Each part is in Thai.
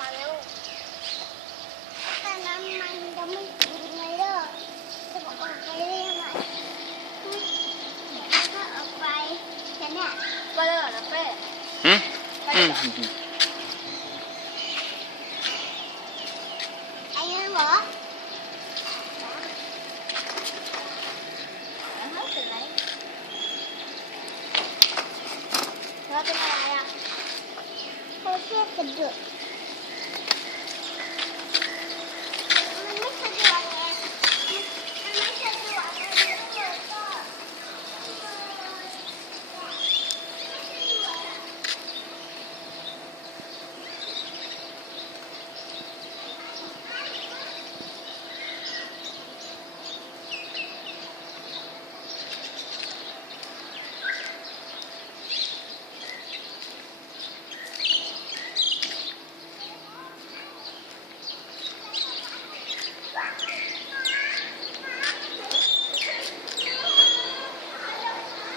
มาเร็วแต่น้ำมันจะไม่กินเลยเด้อจะบอกออกไปได้ยังไงก็ออกไปแต่เนี่ยไปเลยเหรอนะเป้ไปเลยเหรอไอ้ยังเหรอเป็นไรแล้วเป็นอะไรอ่ะเขาเชื่อกระดูกมันไม่สะดวกไงมันไม่สะดวกเลยก็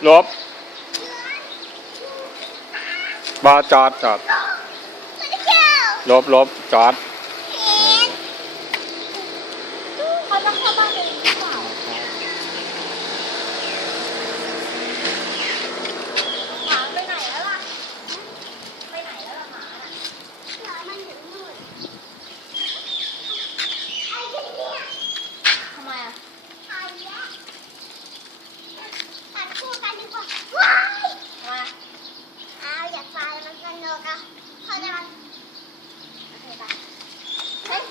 ลบจอดลบจอดเขาจะเข้าบ้านเองหรือเปล่าหมาไปไหนแล้วล่ะไปไหนแล้วล่ะหมาน่ะหมามันอยู่นู่นไอ้เนี่ย ทำไมอ่ะไอ้เนี่ยตัดคู่กันดีกว่าว้าย ทำไม เอาอยากไปมันสนุกอ่ะเขาจะ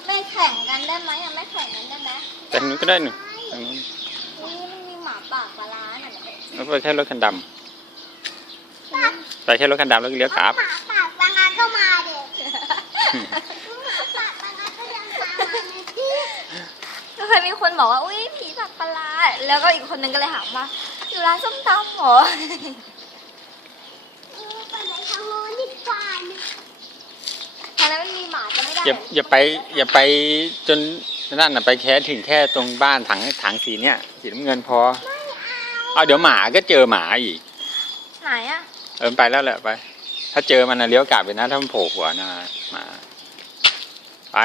ไม่แข่งกันได้ไหมอ่ะไม่แข่งกันได้ไหม แต่นู้นก็ได้หนึ่งทางนู้น นี่มันมีหมาปากปลาร้าน่ะเนี่ย แล้วไปแค่รถคันดำไปแค่รถคันดำแล้วก็เลี้ยวกลับ หมาปากบางงานก็มาเด็กหมาปากบางงานก็ยังตามมาเนี่ยพี่ ก็เคยมีคนบอกว่าอุ้ยผีปากปลาร้าแล้วก็อีกคนนึงก็เลยถามว่าอยู่ร้านส้มตำเหรอ ไปไหนทางโน้นดีกว่าเนี่ย ตอนนั้นมันมีหมาจะไม่ได้ อย่าไปจนนั่นน่ะไปแค่ถึงแค่ตรงบ้านถังสีเนี่ยสีน้ำเงินพอเอาเดี๋ยวหมาก็เจอหมาอีก ไหนอ่ะ ไปแล้วแหละไป ถ้าเจอมันนะเลี้ยวกลับไปนะถ้ามันโผล่หัวนะหมาไป